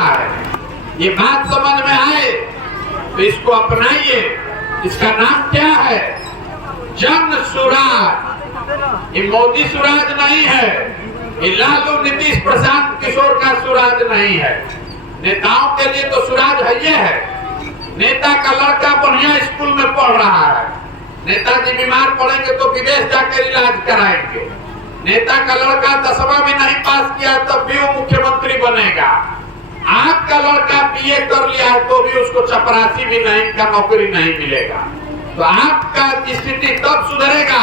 रहा है। ये बात समझ में आए तो इसको अपनाइए। इसका नाम क्या है? जन सुराज। ये मोदी सुराज नहीं है, ये लालू नीतीश प्रशांत किशोर का सुराज नहीं है। नेताओं के लिए तो सुराज है ये है। नेता का लड़का बढ़िया स्कूल में पढ़ रहा है, नेताजी बीमार पड़ेंगे तो विदेश जाकर इलाज कराएंगे। नेता का लड़का 10वां भी नहीं पास किया तब भी वो मुख्यमंत्री बनेगा। आपका लड़का बीए कर लिया है तो भी उसको चपरासी भी नहीं का नौकरी नहीं मिलेगा। तो आपका स्थिति तब सुधरेगा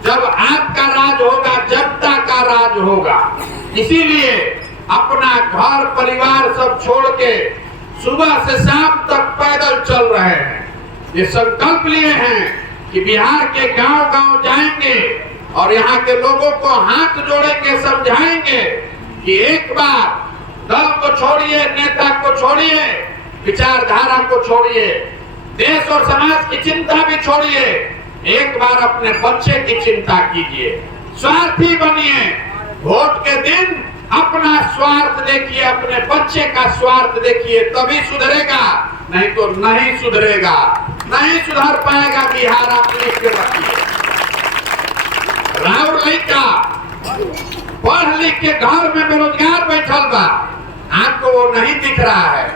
जब आपका राज होगा, जनता का राज होगा। इसीलिए अपना घर परिवार सब छोड़ के सुबह से शाम तक पैदल चल रहे हैं। ये संकल्प लिए हैं कि बिहार के गांव-गांव जाएंगे और यहाँ के लोगों को हाथ जोड़ेंगे, समझाएंगे कि एक बार दल को छोड़िए, नेता को छोड़िए, विचारधारा को छोड़िए, देश और समाज की चिंता भी छोड़िए, एक बार अपने बच्चे की चिंता कीजिए। स्वार्थी बनिए, वोट के दिन अपना स्वार्थ देखिए, अपने बच्चे का स्वार्थ देखिए, तभी सुधरेगा, नहीं तो नहीं सुधरेगा, नहीं सुधर पाएगा बिहार। आप लिख के रखिए। राहुल लड़का पढ़ लिख के घर में बेरोजगार बैठल बा, आपको वो नहीं दिख रहा है।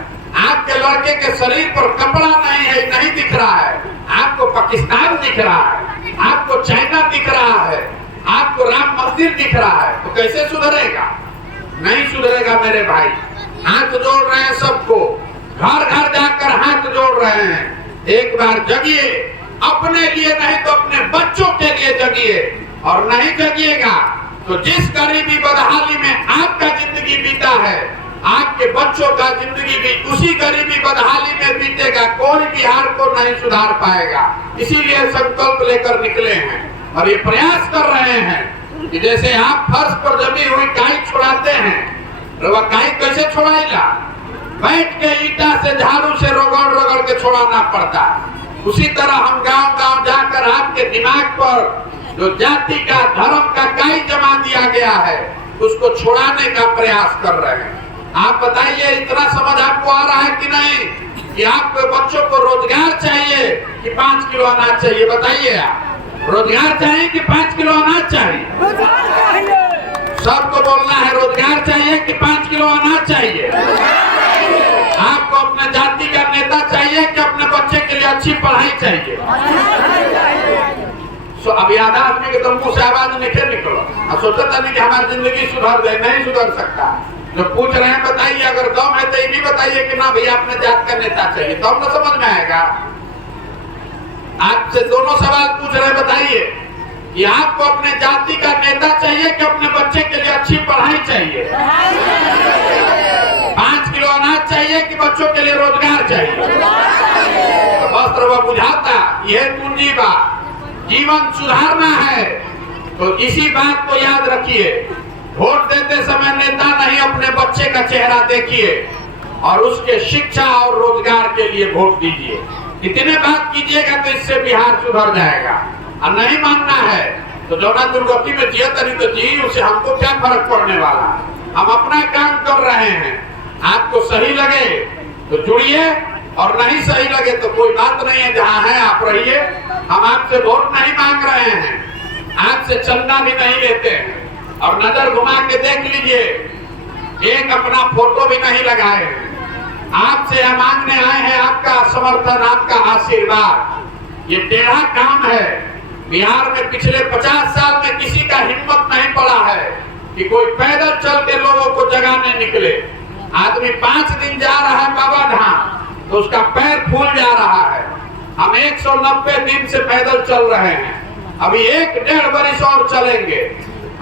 आपके लड़के के शरीर पर कपड़ा नहीं है, नहीं दिख रहा है। आपको पाकिस्तान दिख रहा है, आपको चाइना दिख रहा है, आपको राम मंदिर दिख रहा है, तो कैसे सुधरेगा? नहीं सुधरेगा मेरे भाई। हाथ जोड़ रहे हैं सबको, घर घर जाकर हाथ जोड़ रहे हैं। एक बार जगिए, अपने लिए नहीं तो अपने बच्चों के लिए जगिए। और नहीं जगिएगा तो जिस गरीबी बदहाली में आपका जिंदगी बीता है, आपके बच्चों का जिंदगी भी उसी गरीबी बदहाली में बीतेगा। कोई बिहार को नहीं सुधार पाएगा। इसीलिए संकल्प लेकर निकले हैं और ये प्रयास कर रहे हैं कि जैसे आप फर्श पर जमी हुई काई छुड़ाते हैं, तो वह काई कैसे छुड़ाएगा? बैठ के ईटा से, झाड़ू से रगड़ रगड़ के छुड़ाना पड़ता। उसी तरह हम गांव-गांव जाकर आपके दिमाग पर जो जाति का, धर्म का काई जमा दिया गया है, उसको छुड़ाने का प्रयास कर रहे हैं। आप बताइए, इतना समझ आपको आ रहा है कि नहीं कि आपके बच्चों को रोजगार चाहिए कि 5 किलो अनाज चाहिए? बताइए, आप रोजगार चाहिए कि 5 किलो अनाज चाहिए? सबको बोलना है रोजगार चाहिए कि 5 किलो अनाज चाहिए? आपको अपने जाति का नेता चाहिए कि अपने बच्चे के लिए अच्छी पढ़ाई चाहिए? अब याद आदमी के तो मुंह से आवाज नहीं निकलो, सोचता नहीं कि हमारी जिंदगी सुधर जाए। नहीं सुधर सकता। जो पूछ रहे हैं बताइए, अगर दम है तो ये भी बताइए कि ना भैया अपने जात का नेता चाहिए, तो हमको समझ में आएगा। आपसे दोनों सवाल पूछ रहे हैं, बताइए कि आपको अपने जाति का नेता चाहिए कि अपने बच्चे के लिए अच्छी पढ़ाई चाहिए? 5 किलो अनाज चाहिए कि बच्चों के लिए रोजगार चाहिए? तो वस्त्र वह बुझाता, यह पूंजी बात। जीवन सुधारना है तो इसी बात को याद रखिए। वोट देते समय नेता नहीं, अपने बच्चे का चेहरा देखिए और उसके शिक्षा और रोजगार के लिए वोट दीजिए। इतने बात कीजिएगा तो इससे बिहार सुधर जाएगा। और नहीं मानना है तो जौना दुर्गति में जिया तरी तो जी, उसे हमको क्या फर्क पड़ने वाला। हम अपना काम कर रहे हैं। आपको सही लगे तो जुड़िए और नहीं सही लगे तो कोई बात नहीं है, जहाँ है आप रहिए। हम आपसे वोट नहीं मांग रहे हैं, आपसे चंदा भी नहीं लेते हैं। और नजर घुमा के देख लीजिए, एक अपना फोटो भी नहीं लगाए हैं। आपसे हम मांगने आए हैं आपका समर्थन, आपका आशीर्वाद। ये टेढ़ा काम है। बिहार में पिछले 50 साल में किसी का हिम्मत नहीं पड़ा है कि कोई पैदल चल के लोगों को जगाने निकले। आदमी 5 दिन जा रहा है बाबा धाम तो उसका पैर फूल जा रहा है। हम 190 दिन से पैदल चल रहे हैं, अभी 1-1.5 वर्ष और चलेंगे।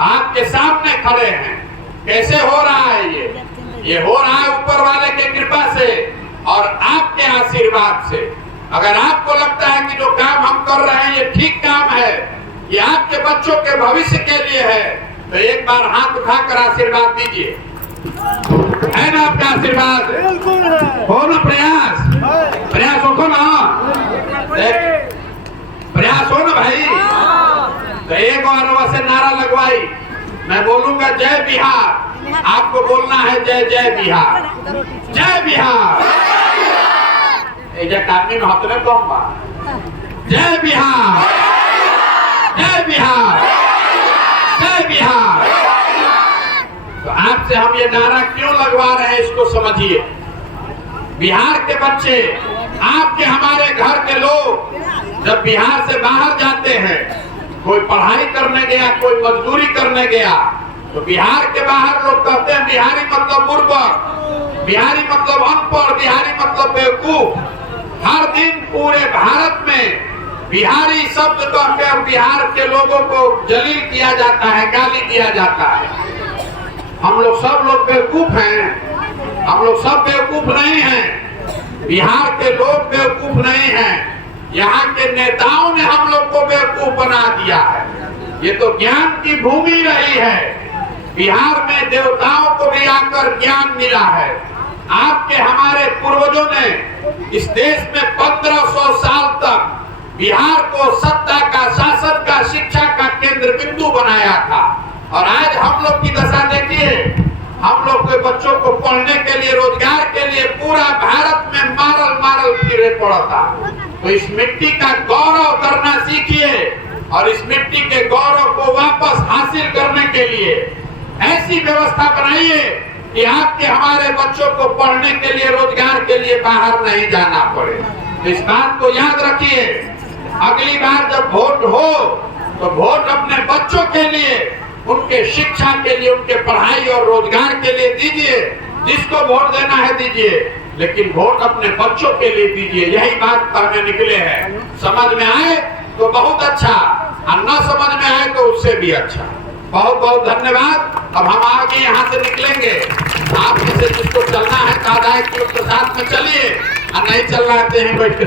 आपके सामने खड़े हैं। कैसे हो रहा है ये हो रहा है ऊपर वाले की कृपा से और आपके आशीर्वाद से। अगर आपको लगता है कि जो काम हम कर रहे हैं ये ठीक काम है, ये आपके बच्चों के भविष्य के लिए है, तो एक बार हाथ उठाकर आशीर्वाद दीजिए। है ना आपका आशीर्वाद? हो ना प्रयास हो ना, प्रयास हो ना भाई। तो एक बार वैसे नारा लगवाई, मैं बोलूंगा जय बिहार, आपको बोलना है जय जय बिहार, जय बिहार। आदमी में हाथ में कौन बा? जय बिहार, जय बिहार, जय बिहार। तो आपसे हम ये नारा क्यों लगवा रहे हैं इसको समझिए। बिहार के बच्चे, आपके हमारे घर के लोग जब बिहार से बाहर जाते हैं, कोई पढ़ाई करने गया, कोई मजदूरी करने गया, तो बिहार के बाहर लोग कहते हैं बिहारी मतलब मूर्ख, बिहारी मतलब अनपढ़, बिहारी मतलब बेवकूफ। हर दिन पूरे भारत में बिहारी शब्द कहकर बिहार के लोगों को जलील किया जाता है, गाली दिया जाता है। हम लोग सब लोग बेवकूफ हैं, हम लोग सब बेवकूफ नहीं हैं। बिहार के लोग बेवकूफ नहीं हैं, यहाँ के नेताओं ने हम लोग को बेवकूफ बना दिया है। ये तो ज्ञान की भूमि रही है। बिहार में देवताओं को भी आकर ज्ञान मिला है। आपके हमारे पूर्वजों ने इस देश में 1500 साल तक बिहार को सत्ता का, शासन का, शिक्षा का केंद्र बिंदु बनाया था। और आज हम लोग की दशा देखिए, हम लोग के बच्चों को पढ़ने के लिए, रोजगार के लिए पूरा भारत में मारल मारल फिरे पड़ा था। तो इस मिट्टी का गौरव करना सीखिए और इस मिट्टी के गौरव को वापस हासिल करने के लिए ऐसी व्यवस्था बनाइए कि आपके हमारे बच्चों को पढ़ने के लिए, रोजगार के लिए बाहर नहीं जाना पड़े। तो इस बात को याद रखिए। अगली बार जब वोट हो तो वोट अपने बच्चों के लिए, उनके शिक्षा के लिए, उनके पढ़ाई और रोजगार के लिए दीजिए। जिसको वोट देना है दीजिए, लेकिन वोट अपने बच्चों के लिए दीजिए। यही बात कहने निकले हैं। समझ में आए तो बहुत अच्छा, और न समझ में आए तो उससे भी अच्छा। बहुत बहुत धन्यवाद। अब हम आगे यहाँ से निकलेंगे। आप जैसे जिसको चलना है, 1 किलो के साथ में चलिए, और नहीं चलना है बैठ के